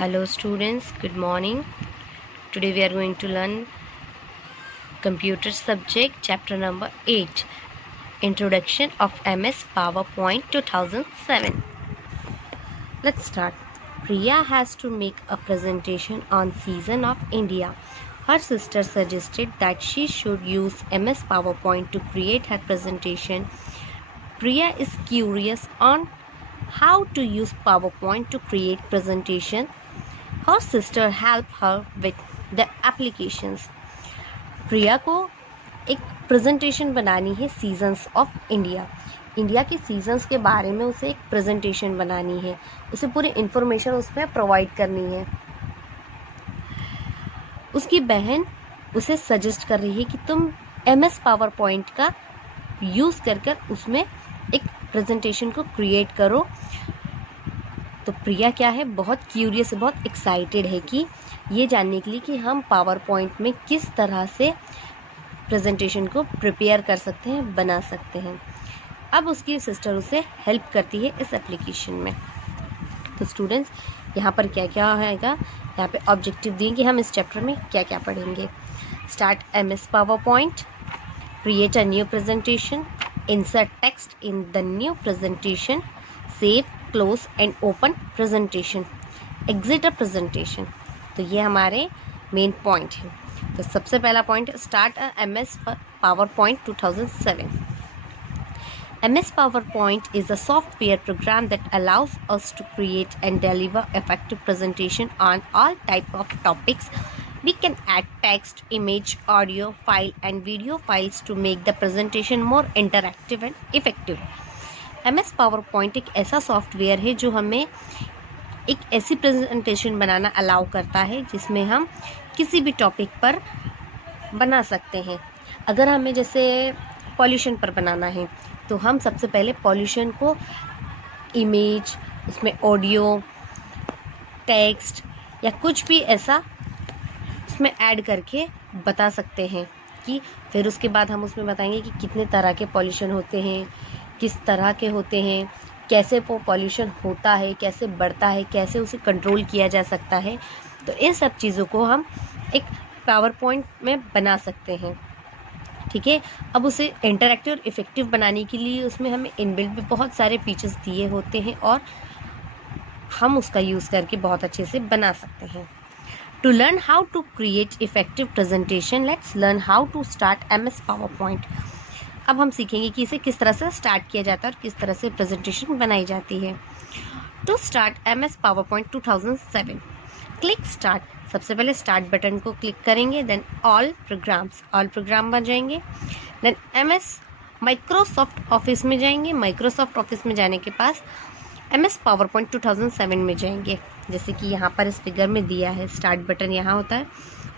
Hello students, good morning. Today we are going to learn computer subject chapter number 8, Introduction of MS PowerPoint 2007. Let's start. Priya has to make a presentation on season of India. Her sister suggested that she should use MS PowerPoint to create her presentation. Priya is curious on how to use PowerPoint to create presentation. Her sister helped her with the applications. प्रिया को एक presentation बनानी है seasons of India. India के seasons के बारे में उसे एक प्रेजेंटेशन बनानी है, उसे पूरी इंफॉर्मेशन उसमें प्रोवाइड करनी है। उसकी बहन उसे सजेस्ट कर रही है कि तुम MS पावर पॉइंट का यूज़ कर उसमें एक प्रेजेंटेशन को क्रिएट करो। तो प्रिया क्या है, बहुत क्यूरियस है, बहुत एक्साइटेड है कि ये जानने के लिए कि हम पावर पॉइंट में किस तरह से प्रेजेंटेशन को प्रिपेयर कर सकते हैं, बना सकते हैं। अब उसकी सिस्टर उसे हेल्प करती है इस एप्लीकेशन में। तो स्टूडेंट्स यहाँ पर क्या क्या आएगा, यहाँ पे ऑब्जेक्टिव दिए कि हम इस चैप्टर में क्या क्या पढ़ेंगे। Start MS power point, create a new presentation, insert text in the new presentation, save, close and open presentation, exit a presentation. तो ये हमारे मेन पॉइंट है। तो सबसे पहला point, start a MS power point 2007। MS PowerPoint is a software program that allows us to create and deliver effective presentation on all type of topics. We can add text, image, audio, file and video files to make the presentation more interactive and effective. MS PowerPoint एक ऐसा software है जो हमें एक ऐसी presentation बनाना allow करता है जिसमें हम किसी भी टॉपिक पर बना सकते हैं। अगर हमें जैसे पॉल्यूशन पर बनाना है तो हम सबसे पहले पॉल्यूशन को इमेज, उसमें ऑडियो, टेक्स्ट या कुछ भी ऐसा उसमें ऐड करके बता सकते हैं कि फिर उसके बाद हम उसमें बताएंगे कि कितने तरह के पॉल्यूशन होते हैं, किस तरह के होते हैं, कैसे वो पॉल्यूशन होता है, कैसे बढ़ता है, कैसे उसे कंट्रोल किया जा सकता है। तो इन सब चीज़ों को हम एक पावर पॉइंट में बना सकते हैं। ठीक है, अब उसे इंटरैक्टिव और इफ़ेक्टिव बनाने के लिए उसमें हमें इनबिल्ट भी बहुत सारे फीचर्स दिए होते हैं और हम उसका यूज़ करके बहुत अच्छे से बना सकते हैं। To learn how to create effective presentation, let's learn how to start MS PowerPoint। अब हम सीखेंगे कि इसे किस तरह से स्टार्ट किया जाता है और किस तरह से प्रेजेंटेशन बनाई जाती है। To start MS PowerPoint 2007, click start. सबसे पहले स्टार्ट बटन को क्लिक करेंगे, देन ऑल प्रोग्राम बन जाएंगे। देन MS माइक्रोसॉफ्ट ऑफिस में जाएंगे। माइक्रोसॉफ्ट ऑफिस में जाने के पास MS PowerPoint 2007 में जाएंगे, जैसे कि यहाँ पर इस फिगर में दिया है। स्टार्ट बटन यहाँ होता है,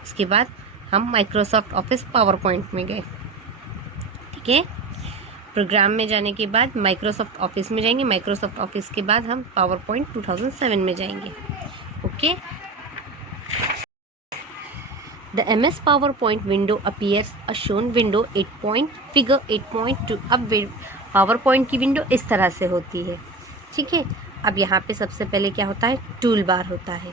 उसके बाद हम माइक्रोसॉफ्ट ऑफिस PowerPoint में गए। ठीक है, प्रोग्राम में जाने के बाद माइक्रोसॉफ्ट ऑफिस में जाएंगे। माइक्रोसॉफ्ट ऑफिस के बाद हम PowerPoint 2007 में जाएंगे। Okay, the MS PowerPoint window appears a shown window figure 8.2। अब PowerPoint की विंडो इस तरह से होती है। ठीक है, अब यहाँ पे सबसे पहले क्या होता है, टूल बार होता है।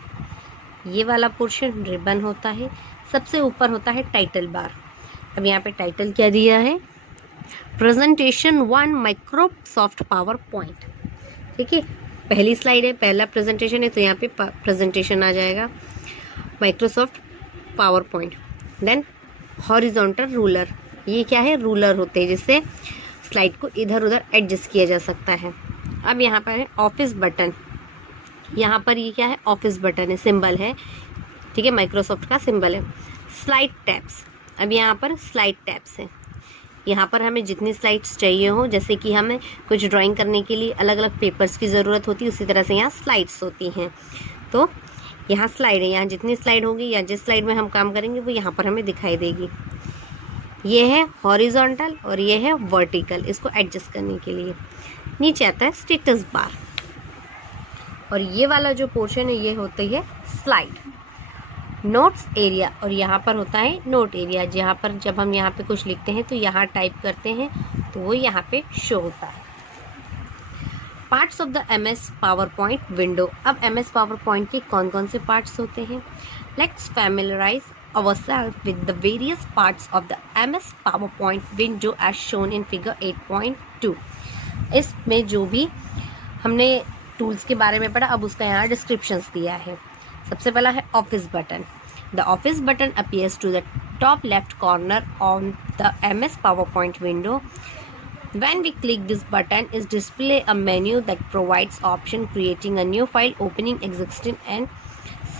ये वाला पोर्शन रिबन होता है। सबसे ऊपर होता है टाइटल बार। अब यहाँ पे टाइटल क्या दिया है, प्रेजेंटेशन 1 माइक्रोसॉफ्ट पावर पॉइंट। ठीक है, पहली स्लाइड है, पहला प्रेजेंटेशन है, तो यहाँ पे प्रेजेंटेशन आ जाएगा Microsoft PowerPoint. Then horizontal ruler, ये क्या है, रूलर होते हैं जिससे स्लाइड को इधर उधर एडजस्ट किया जा सकता है। अब यहाँ पर है ऑफिस बटन। यहाँ पर ये क्या है, ऑफिस बटन है, सिंबल है। ठीक है, माइक्रोसॉफ्ट का सिंबल है। स्लाइड टैब्स, अब यहाँ पर स्लाइड टैब्स हैं। यहाँ पर हमें जितनी स्लाइड्स चाहिए हो, जैसे कि हमें कुछ ड्राइंग करने के लिए अलग अलग पेपर्स की ज़रूरत होती है, उसी तरह से यहाँ स्लाइड्स होती हैं। तो यहाँ स्लाइड है, यहाँ जितनी स्लाइड होगी या जिस स्लाइड में हम काम करेंगे वो यहाँ पर हमें दिखाई देगी। ये है हॉरिजॉन्टल और ये है वर्टिकल, इसको एडजस्ट करने के लिए। नीचे आता है स्टेटस बार, और ये वाला जो पोर्शन है ये होती है स्लाइड। नोट्स एरिया, और यहाँ पर होता है नोट एरिया, जहाँ पर जब हम यहाँ पे कुछ लिखते हैं तो यहाँ टाइप करते हैं तो वो यहाँ पे शो होता है। Parts of the MS PowerPoint window. अब MS PowerPoint के कौन कौन से पार्ट्स होते हैं? Let's familiarize ourselves with the various parts of the MS PowerPoint window as shown in figure 8.2। इसमें जो भी हमने टूल्स के बारे में पढ़ा, अब उसका यहाँ डिस्क्रिप्शंस दिया है। सबसे पहला है office button. The office button appears to the top left corner on the MS PowerPoint window. When we click this button, is display a menu that provides option creating a new file, opening existing and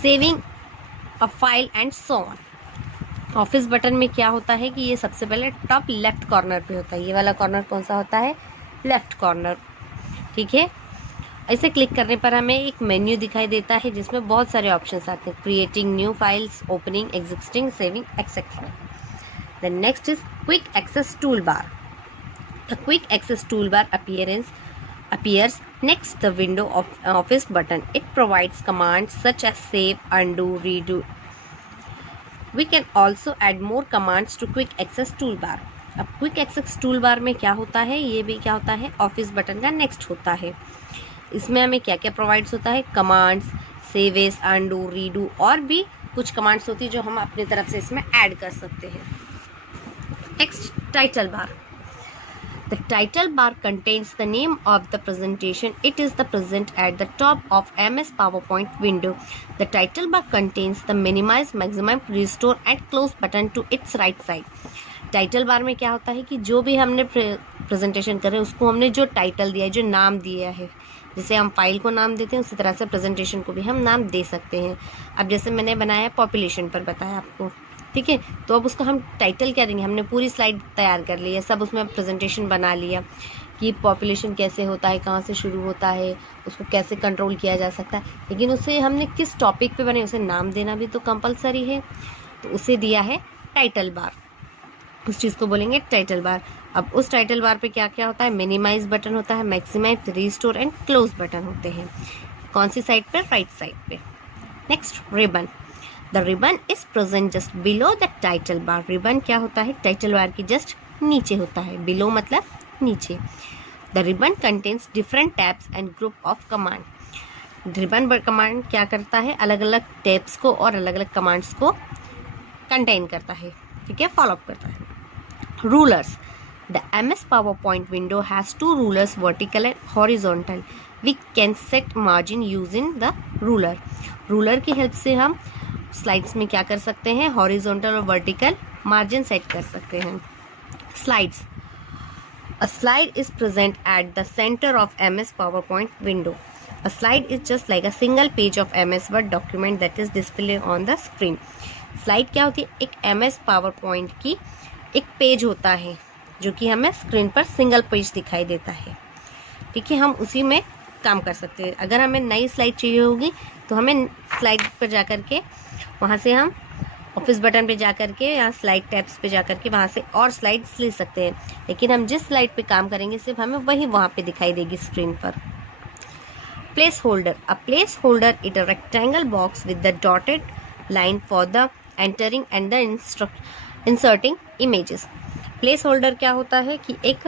saving a file and so on। Office button में क्या होता है कि ये सबसे पहले top left corner पे होता है। ये वाला कॉर्नर कौन सा होता है? लेफ्ट कॉर्नर, ठीक है। ऐसे क्लिक करने पर हमें एक मेन्यू दिखाई देता है जिसमें बहुत सारे ऑप्शंस आते हैं, creating new files, opening existing, saving etcetera. The next is quick access tool bar. The quick access toolbar appears next the window of office button. It provides commands such as save, undo, redo. We can also add more commands to quick access toolbar. अब quick access toolbar में क्या होता है? ये भी क्या होता है? ऑफिस बटन का नेक्स्ट होता है। इसमें हमें क्या क्या प्रोवाइड्स होता है? Commands, save as, undo, redo और भी कुछ कमांड्स होती है जो हम अपनी तरफ से इसमें ऐड कर सकते हैं। Next title bar. The title bar contains the name of the presentation. It is the present at the top of MS PowerPoint window. The title bar contains the minimize, maximize, restore and close button to its right side. Title bar में क्या होता है कि जो भी हमने presentation कर रहे हैं उसको हमने जो टाइटल दिया है, जो नाम दिया है, जैसे हम फाइल को नाम देते हैं उसी तरह से प्रेजेंटेशन को भी हम नाम दे सकते हैं। अब जैसे मैंने बनाया पॉपुलेशन पर बताया आपको, ठीक है, तो अब उसको हम टाइटल क्या देंगे? हमने पूरी स्लाइड तैयार कर ली है, सब उसमें प्रेजेंटेशन बना लिया कि पॉपुलेशन कैसे होता है, कहाँ से शुरू होता है, उसको कैसे कंट्रोल किया जा सकता है, लेकिन उसे हमने किस टॉपिक पे बने उसे नाम देना भी तो कंपलसरी है, तो उसे दिया है टाइटल बार। उस चीज़ को बोलेंगे टाइटल बार। अब उस टाइटल बार पे क्या क्या होता है? मिनिमाइज बटन होता है, maximize, restore and close button होते हैं। कौन सी साइड पे? राइट साइड पे। Next ribbon. The ribbon is present just below the title bar. Ribbon क्या होता है? टाइटल बार की जस्ट नीचे होता है, बिलो मतलब नीचे। The ribbon contains different tabs and group of command. Ribbon command क्या करता है? अलग अलग टैब्स को और अलग अलग कमांड्स को कंटेन करता है, ठीक है, फॉलो अप करता है। Rulers. The MS PowerPoint window has two rulers, vertical and horizontal. We can set margin using the ruler. Ruler की हेल्प से हम स्लाइड्स में क्या कर सकते हैं? हॉरिजॉन्टल और वर्टिकल मार्जिन सेट कर सकते हैं। Slides. A slide is present at the centre of MS PowerPoint window. A slide is just like a single page of MS Word document that is displayed on the screen. Slide क्या होती है? एक MS PowerPoint की एक page होता है जो कि हमें स्क्रीन पर सिंगल पेज दिखाई देता है, ठीक है, हम उसी में काम कर सकते हैं। अगर हमें नई स्लाइड चाहिए होगी तो हमें स्लाइड पर जा कर के वहाँ से हम ऑफिस बटन पे जा कर के या स्लाइड टैब्स पे जा कर के वहाँ से और स्लाइड्स ले सकते हैं, लेकिन हम जिस स्लाइड पे काम करेंगे सिर्फ हमें वही वहाँ पे दिखाई देगी स्क्रीन पर। Place holder. A place holder is a rectangle box with the dotted line for the entering and the inserting images. Place holder क्या होता है कि एक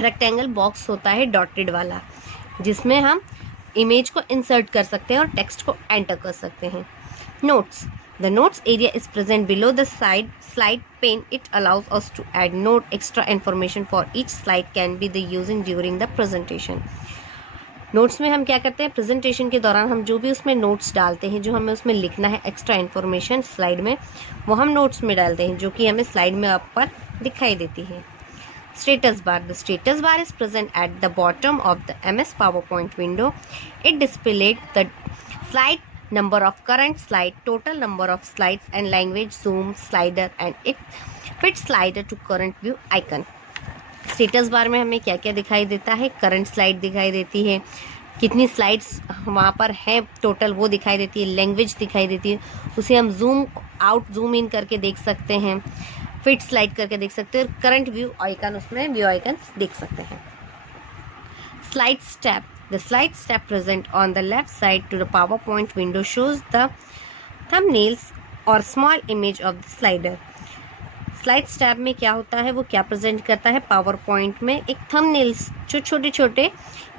रेक्टेंगल बॉक्स होता है डॉटेड वाला, जिसमें हम इमेज को इंसर्ट कर सकते हैं और टेक्स्ट को एंटर कर सकते हैं। Notes. The notes area is present below the slide pane. It allows us to add note. Extra information for each slide can be the using during the presentation. Notes में हम क्या करते हैं? Presentation के दौरान हम जो भी उसमें नोट्स डालते हैं, जो हमें उसमें लिखना है एक्स्ट्रा इन्फॉर्मेशन स्लाइड में, वो हम नोट्स में डालते हैं जो कि हमें स्लाइड में आप पर दिखाई देती है। Status bar. The status bar is present at the bottom of the MS PowerPoint window. It displayed the slide number of current slide, total number of slides and language, zoom, slider and it fit slider to current view icon. Status bar में हमें क्या क्या दिखाई देता है? Current slide दिखाई देती है, कितनी स्लाइड्स वहाँ पर है टोटल वो दिखाई देती है, लैंग्वेज दिखाई देती है, उसे हम जूम आउट जूम इन करके देख सकते हैं, फिट स्लाइड करके देख सकते हैं और करंट व्यू आइकन, उसमें व्यू आइकन देख सकते हैं। Slide step. The slide step present on the left side to the PowerPoint window shows the thumbnails or small image of the slider. Slides tab में क्या होता है, वो क्या प्रेजेंट करता है, पावर पॉइंट में एक थंबनेल्स, जो छोटे छोटे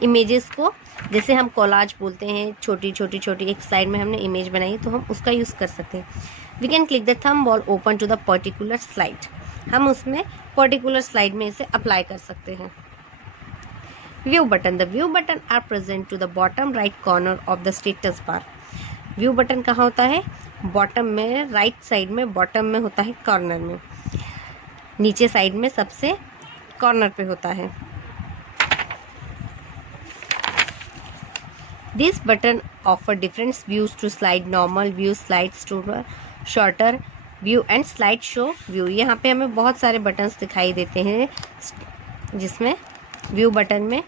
इमेजेस को, जैसे हम कोलाज बोलते हैं, छोटी छोटी एक स्लाइड में हमने इमेज बनाई तो हम उसका यूज़ कर सकते हैं। We can click the thumb ball open to the particular slide, हम उसमें पर्टिकुलर स्लाइड में इसे अप्लाई कर सकते हैं। View button, the view button are present to the bottom right corner of the status bar. View button कहाँ होता है, बॉटम में, राइट साइड में, बॉटम में होता है, कॉर्नर में, नीचे साइड में सबसे कॉर्नर पे होता है। This button offer different views to slide, normal view, slides to sorter view and slide show view. यहाँ पे हमें बहुत सारे बटन्स दिखाई देते हैं, जिसमें व्यू बटन में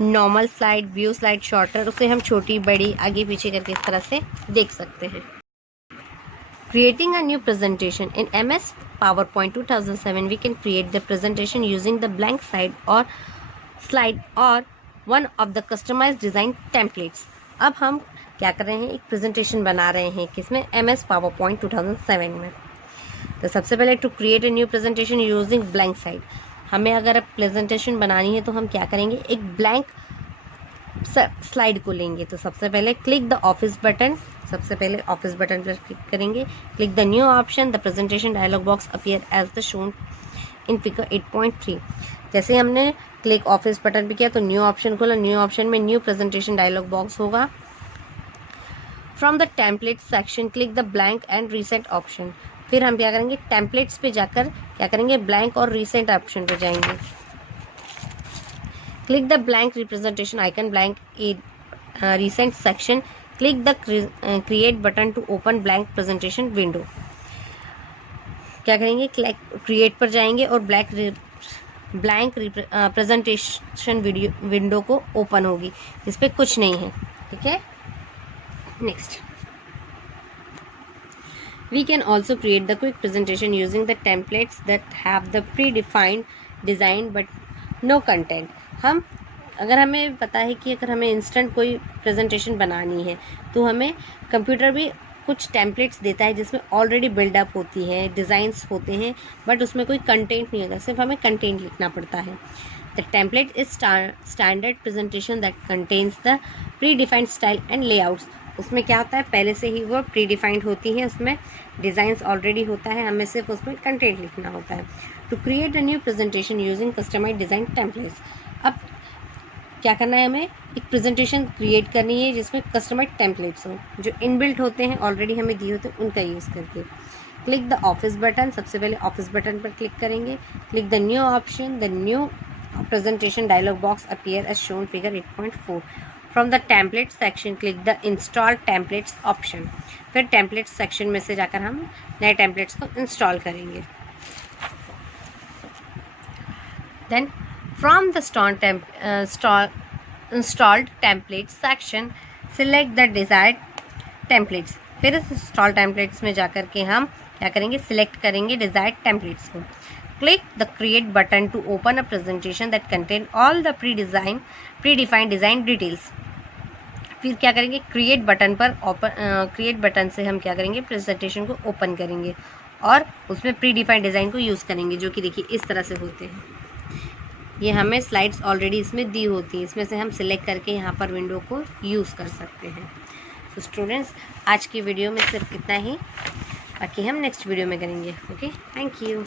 normal slide, view slide, shorter, उसे हम छोटी बड़ी आगे पीछे करके इस तरह से देख सकते हैं। Creating a new presentation in MS PowerPoint 2007, we can create the presentation using the blank slide or one of the customized design templates. अब हम क्या कर रहे हैं, एक प्रेजेंटेशन बना रहे हैं, किसमें, MS PowerPoint 2007 में। तो सबसे पहले to create a new presentation using blank slide, हमें अगर अब प्रेजेंटेशन बनानी है तो हम क्या करेंगे, एक ब्लैंक स्लाइड को लेंगे। तो सबसे पहले क्लिक द ऑफिस बटन, सबसे पहले ऑफिस बटन पर क्लिक करेंगे, click the new option, the presentation dialog box appear as the shown in figure 8.3। जैसे हमने क्लिक ऑफिस बटन पे किया तो न्यू ऑप्शन खोला, न्यू ऑप्शन में न्यू प्रेजेंटेशन डायलॉग बॉक्स होगा। From the template section click the blank and recent option, फिर हम क्या करेंगे, टेम्पलेट्स पे जाकर क्या करेंगे, ब्लैंक और रिसेंट ऑप्शन पे जाएंगे। Click the blank representation icon, blank recent section. Click the create button to open blank presentation window. क्या करेंगे, क्रिएट पर जाएंगे और ब्लैंक प्रेजेंटेशन विंडो को ओपन होगी, इस पर कुछ नहीं है, ठीक है। Next, we can also create the quick presentation using the templates that have the predefined design but no content। हम, अगर हमें पता है कि अगर हमें इंस्टेंट कोई प्रेजेंटेशन बनानी है तो हमें कंप्यूटर भी कुछ टेम्पलेट्स देता है जिसमें ऑलरेडी बिल्डअप होती है, डिज़ाइंस होते हैं, बट उसमें कोई कंटेंट नहीं होता, सिर्फ हमें कंटेंट लिखना पड़ता है। The template is standard presentation that contains the pre defined style and layouts. उसमें क्या होता है, पहले से ही वो प्री डिफाइंड होती है, उसमें डिज़ाइंस ऑलरेडी होता है, हमें सिर्फ उसमें कंटेंट लिखना होता है। To create a new presentation using customized design templates, अब क्या करना है, हमें एक प्रेजेंटेशन क्रिएट करनी है जिसमें कस्टमाइज्ड टेम्पलेट्स हो, जो इनबिल्ट होते हैं, ऑलरेडी हमें दिए होते हैं, उनका यूज़ करके। क्लिक द ऑफिस बटन, सबसे पहले ऑफिस बटन पर क्लिक करेंगे, click the new option, the new presentation dialog box appear as shown figure 8.4। From the template section click the install templates option, फिर टेम्पलेट्स सेक्शन में से जाकर हम नए टेम्पलेट्स को इंस्टॉल करेंगे। Then from the installed templates section select the desired templates, फिर इस installed templates में जाकर के हम क्या करेंगे, सिलेक्ट करेंगे desired templates को। click the create button to open a presentation that contain all the predefined design details। फिर क्या करेंगे, क्रिएट बटन पर क्रिएट बटन से हम क्या करेंगे, प्रेजेंटेशन को ओपन करेंगे और उसमें प्री डिफाइंड डिज़ाइन को यूज़ करेंगे, जो कि देखिए इस तरह से होते हैं। ये हमें स्लाइड्स ऑलरेडी इसमें दी होती है, इसमें से हम सिलेक्ट करके यहाँ पर विंडो को यूज़ कर सकते हैं। तो स्टूडेंट्स, आज की वीडियो में सिर्फ इतना ही, बाकी हम नेक्स्ट वीडियो में करेंगे। Okay, thank you.